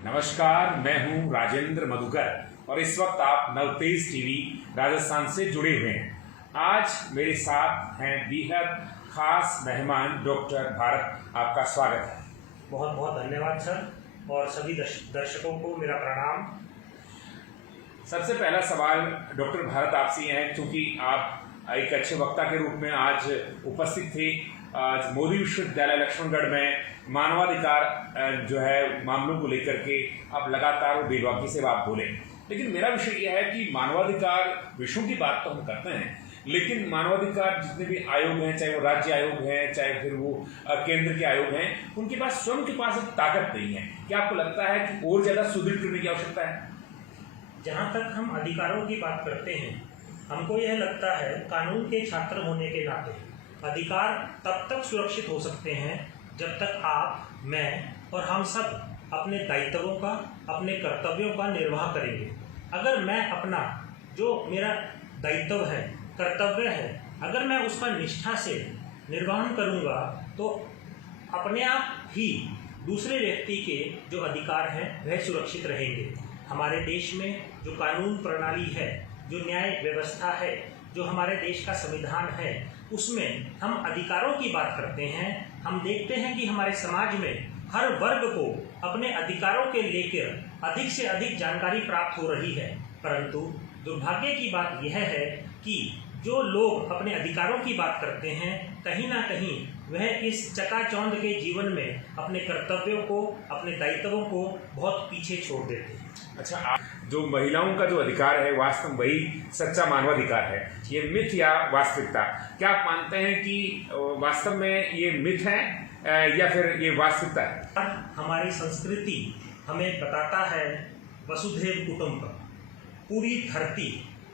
नमस्कार, मैं हूं राजेंद्र मधुकर और इस वक्त आप नवतेज टीवी राजस्थान से जुड़े हुए हैं। आज मेरे साथ हैं बेहद खास मेहमान डॉक्टर भारत। आपका स्वागत है। बहुत बहुत धन्यवाद सर, और सभी दर्शकों को मेरा प्रणाम। सबसे पहला सवाल डॉक्टर भारत आपसे ये है, क्योंकि आप एक अच्छे वक्ता के रूप में आज उपस्थित थे। आज मोदी विश्वविद्यालय लक्ष्मणगढ़ में मानवाधिकार जो है मामलों को लेकर के आप लगातार और बेबाकी से आप बोले, लेकिन मेरा विषय यह है कि मानवाधिकार विषयों की बात तो हम करते हैं, लेकिन मानवाधिकार जितने भी आयोग हैं, चाहे वो राज्य आयोग हैं, चाहे फिर वो केंद्र के आयोग हैं, उनके पास स्वयं के पास एक ताकत नहीं है। क्या आपको लगता है कि और ज़्यादा सुदृढ़ करने की आवश्यकता है? जहाँ तक हम अधिकारों की बात करते हैं, हमको यह लगता है कानून के छात्र होने के नाते अधिकार तब तक सुरक्षित हो सकते हैं जब तक आप, मैं और हम सब अपने दायित्वों का, अपने कर्तव्यों का निर्वाह करेंगे। अगर मैं अपना जो मेरा दायित्व है, कर्तव्य है, अगर मैं उसका निष्ठा से निर्वहन करूँगा तो अपने आप ही दूसरे व्यक्ति के जो अधिकार हैं वह सुरक्षित रहेंगे। हमारे देश में जो कानून प्रणाली है, जो न्याय व्यवस्था है, जो हमारे देश का संविधान है, उसमें हम अधिकारों की बात करते हैं। हम देखते हैं कि हमारे समाज में हर वर्ग को अपने अधिकारों के लेकर अधिक से अधिक जानकारी प्राप्त हो रही है, परंतु दुर्भाग्य की बात यह है कि जो लोग अपने अधिकारों की बात करते हैं, कहीं ना कहीं वह इस चकाचौंध के जीवन में अपने कर्तव्यों को, अपने दायित्वों को बहुत पीछे छोड़ देते हैं। अच्छा, जो महिलाओं का जो अधिकार है वास्तव वही सच्चा मानवाधिकार है, ये मिथ या वास्तविकता? क्या आप मानते हैं कि वास्तव में ये मिथ है या फिर ये वास्तविकता है? हमारी संस्कृति हमें बताता है वसुधैव कुटुंबकम, पूरी धरती,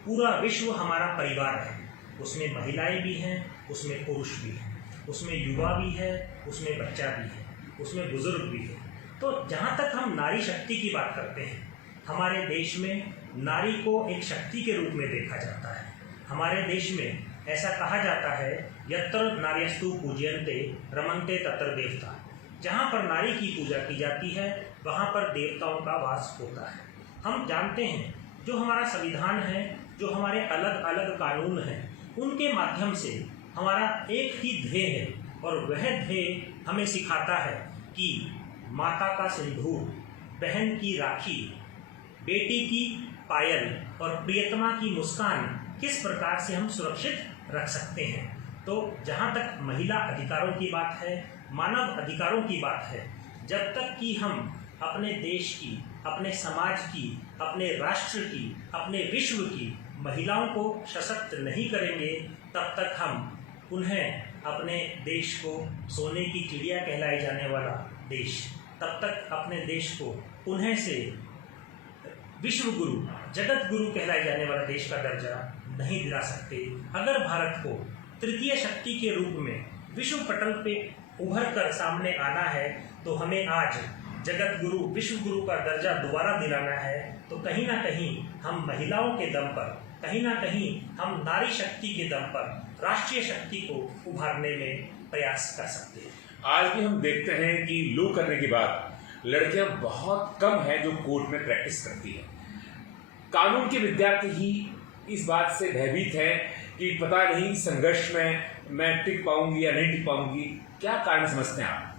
पूरा विश्व हमारा परिवार है। उसमें महिलाएं भी हैं, उसमें पुरुष भी हैं, उसमें युवा भी है, उसमें बच्चा भी है, उसमें बुजुर्ग भी है। तो जहाँ तक हम नारी शक्ति की बात करते हैं, हमारे देश में नारी को एक शक्ति के रूप में देखा जाता है। हमारे देश में ऐसा कहा जाता है, यत्र नार्यस्तु पूज्यन्ते रमन्ते तत्र देवता। जहाँ पर नारी की पूजा की जाती है वहाँ पर देवताओं का वास होता है। हम जानते हैं जो हमारा संविधान है, जो हमारे अलग अलग कानून हैं, उनके माध्यम से हमारा एक ही ध्येय है, और वह ध्येय हमें सिखाता है कि माता का सिंदूर, बहन की राखी, बेटी की पायल और प्रियतमा की मुस्कान किस प्रकार से हम सुरक्षित रख सकते हैं। तो जहाँ तक महिला अधिकारों की बात है, मानव अधिकारों की बात है, जब तक कि हम अपने देश की, अपने समाज की, अपने राष्ट्र की, अपने विश्व की महिलाओं को सशक्त नहीं करेंगे, तब तक हम उन्हें अपने देश को सोने की चिड़िया कहलाए जाने वाला देश, तब तक अपने देश को उन्हें से विश्व गुरु, जगत गुरु कहलाए जाने वाला देश का दर्जा नहीं दिला सकते। अगर भारत को तृतीय शक्ति के रूप में विश्व पटल पे उभर कर सामने आना है, तो हमें आज जगत गुरु, विश्व गुरु का दर्जा दोबारा दिलाना है, तो कहीं ना कहीं हम महिलाओं के दम पर, कहीं ना कहीं हम नारी शक्ति के दम पर राष्ट्रीय शक्ति को उभारने में प्रयास कर सकते हैं। आज भी हम देखते हैं कि लॉ करने के बाद लड़कियां बहुत कम है जो कोर्ट में प्रैक्टिस करती है। कानून के विद्यार्थी ही इस बात से भयभीत है कि पता नहीं संघर्ष में मैं टिक पाऊंगी या नहीं टिक पाऊंगी। क्या कारण समझते हैं आप?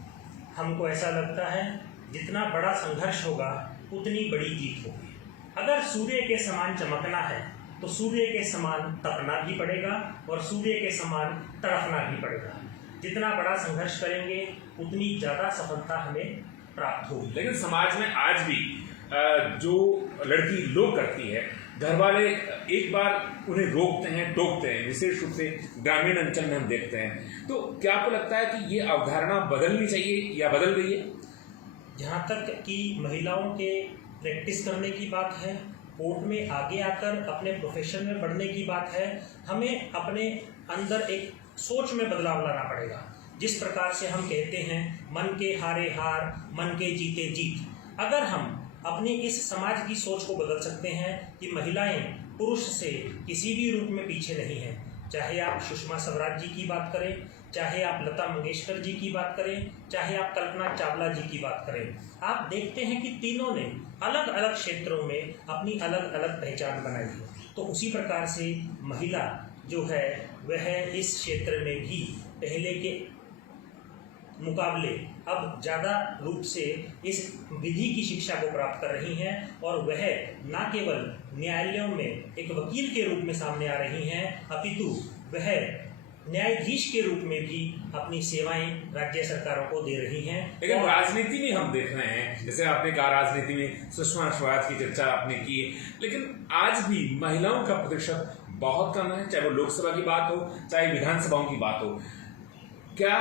हमको ऐसा लगता है जितना बड़ा संघर्ष होगा उतनी बड़ी जीत होगी। अगर सूर्य के समान चमकना है तो सूर्य के समान तपना भी पड़ेगा और सूर्य के समान तड़पना भी पड़ेगा। जितना बड़ा संघर्ष करेंगे उतनी ज़्यादा सफलता हमें प्राप्त होगी। लेकिन समाज में आज भी जो लड़की लॉ करती है, घर वाले एक बार उन्हें रोकते हैं, टोकते हैं, विशेष रूप से ग्रामीण अंचल में हम देखते हैं। तो क्या आपको लगता है कि ये अवधारणा बदलनी चाहिए या बदल गई है? जहाँ तक कि महिलाओं के प्रैक्टिस करने की बात है, कोर्ट में आगे आकर अपने प्रोफेशन में बढ़ने की बात है, हमें अपने अंदर एक सोच में बदलाव लाना पड़ेगा। जिस प्रकार से हम कहते हैं मन के हारे हार, मन के जीते जीत। अगर हम अपनी इस समाज की सोच को बदल सकते हैं कि महिलाएं पुरुष से किसी भी रूप में पीछे नहीं हैं, चाहे आप सुषमा स्वराज जी की बात करें, चाहे आप लता मंगेशकर जी की बात करें, चाहे आप कल्पना चावला जी की बात करें, आप देखते हैं कि तीनों ने अलग अलग क्षेत्रों में अपनी अलग अलग पहचान बनाई है। तो उसी प्रकार से महिला जो है वह इस क्षेत्र में भी पहले के मुकाबले अब ज़्यादा रूप से इस विधि की शिक्षा को प्राप्त कर रही हैं और वह न केवल न्यायालयों में एक वकील के रूप में सामने आ रही हैं, अपितु वह न्यायाधीश के रूप में भी अपनी सेवाएं राज्य सरकारों को दे रही हैं। लेकिन राजनीति में हम देख रहे हैं, जैसे आपने कहा राजनीति में सुषमा स्वराज की चर्चा आपने की, लेकिन आज भी महिलाओं का प्रतिशत बहुत कम है, चाहे वो लोकसभा की बात हो चाहे विधानसभाओं की बात हो। क्या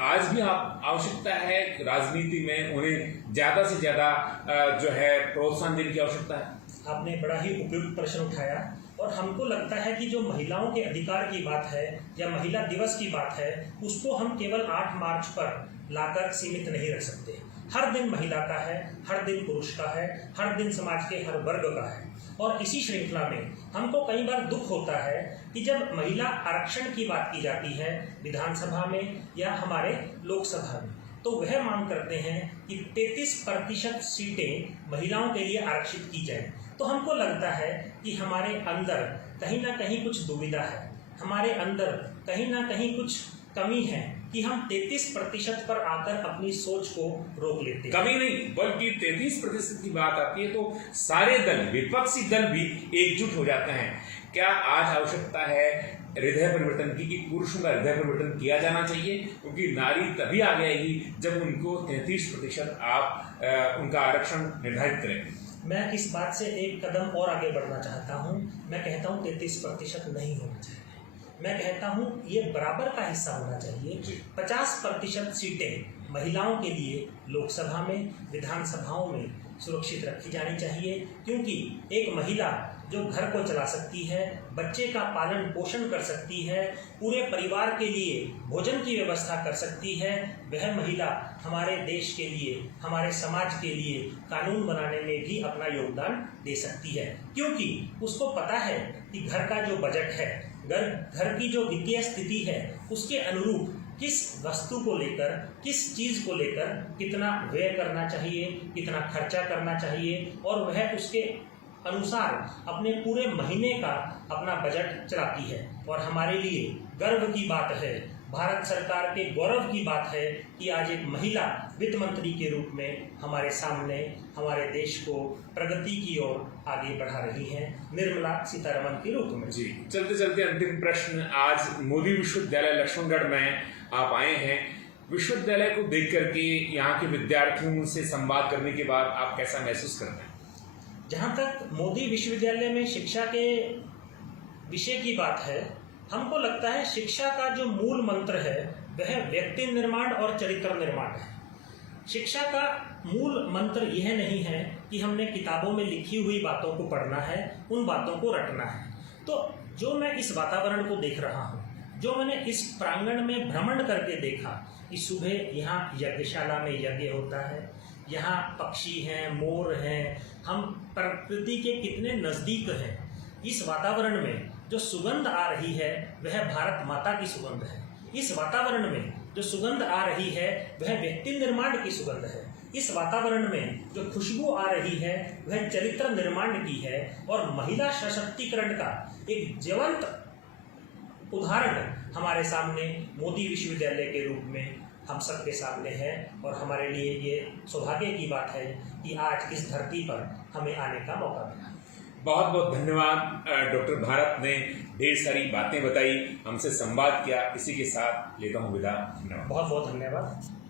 आज भी आवश्यकता है राजनीति में उन्हें ज्यादा से ज्यादा जो है प्रोत्साहन देने की आवश्यकता है? आपने बड़ा ही उपयुक्त प्रश्न उठाया और हमको लगता है कि जो महिलाओं के अधिकार की बात है या महिला दिवस की बात है, उसको हम केवल 8 मार्च पर लाकर सीमित नहीं रख सकते। हर दिन महिला का है, हर दिन पुरुष का है, हर दिन समाज के हर वर्ग का है। और इसी श्रृंखला में हमको कई बार दुख होता है कि जब महिला आरक्षण की बात की जाती है विधानसभा में या हमारे लोकसभा में, तो वह मांग करते हैं कि 33% सीटें महिलाओं के लिए आरक्षित की जाए। तो हमको लगता है कि हमारे अंदर कहीं ना कहीं कुछ दुविधा है, हमारे अंदर कहीं ना कहीं कुछ कमी है कि हम 33% पर आकर अपनी सोच को रोक लेते हैं। कमी नहीं, बल्कि 33% की बात आती है तो सारे दल, विपक्षी दल भी एकजुट हो जाते हैं। क्या आज आवश्यकता है हृदय परिवर्तन की, कि पुरुषों का हृदय परिवर्तन किया जाना चाहिए? क्योंकि नारी तभी आगे आएगी जब उनको 33% आप उनका आरक्षण निर्धारित करें। मैं इस बात से एक कदम और आगे बढ़ना चाहता हूँ। मैं कहता हूँ 33% नहीं होना चाहिए, मैं कहता हूँ ये बराबर का हिस्सा होना चाहिए। 50% सीटें महिलाओं के लिए लोकसभा में, विधानसभाओं में सुरक्षित रखी जानी चाहिए, क्योंकि एक महिला जो घर को चला सकती है, बच्चे का पालन पोषण कर सकती है, पूरे परिवार के लिए भोजन की व्यवस्था कर सकती है, वह महिला हमारे देश के लिए, हमारे समाज के लिए कानून बनाने में भी अपना योगदान दे सकती है। क्योंकि उसको पता है कि घर का जो बजट है, घर की जो वित्तीय स्थिति है, उसके अनुरूप किस वस्तु को लेकर, किस चीज़ को लेकर कितना व्यय करना चाहिए, कितना खर्चा करना चाहिए, और वह उसके अनुसार अपने पूरे महीने का अपना बजट चलाती है। और हमारे लिए गर्व की बात है, भारत सरकार के गौरव की बात है कि आज एक महिला वित्त मंत्री के रूप में हमारे सामने हमारे देश को प्रगति की ओर आगे बढ़ा रही हैं, निर्मला सीतारमण के रूप में। जी, चलते चलते अंतिम प्रश्न, आज मोदी विश्वविद्यालय लक्ष्मणगढ़ में आप आए हैं, विश्वविद्यालय को देख करके यहाँ के विद्यार्थियों से संवाद करने के बाद आप कैसा महसूस करते हैं? जहाँ तक मोदी विश्वविद्यालय में शिक्षा के विषय की बात है, हमको लगता है शिक्षा का जो मूल मंत्र है वह व्यक्ति निर्माण और चरित्र निर्माण है। शिक्षा का मूल मंत्र यह नहीं है कि हमने किताबों में लिखी हुई बातों को पढ़ना है, उन बातों को रटना है। तो जो मैं इस वातावरण को देख रहा हूँ, जो मैंने इस प्रांगण में भ्रमण करके देखा कि सुबह यहाँ यज्ञशाला में यज्ञ होता है, यहाँ पक्षी हैं, मोर हैं, हम प्रकृति के कितने नज़दीक हैं। इस वातावरण में जो सुगंध आ रही है वह भारत माता की सुगंध है। इस वातावरण में जो सुगंध आ रही है वह व्यक्ति निर्माण की सुगंध है। इस वातावरण में जो खुशबू आ रही है वह चरित्र निर्माण की है। और महिला सशक्तिकरण का एक जीवंत उदाहरण हमारे सामने मोदी विश्वविद्यालय के रूप में हम सबके सामने है। और हमारे लिए ये सौभाग्य की बात है कि आज इस धरती पर हमें आने का मौका मिला। बहुत बहुत धन्यवाद डॉक्टर भारत ने ढेर सारी बातें बताई, हमसे संवाद किया। इसी के साथ लेता हूँ विदा। धन्यवाद। बहुत बहुत धन्यवाद।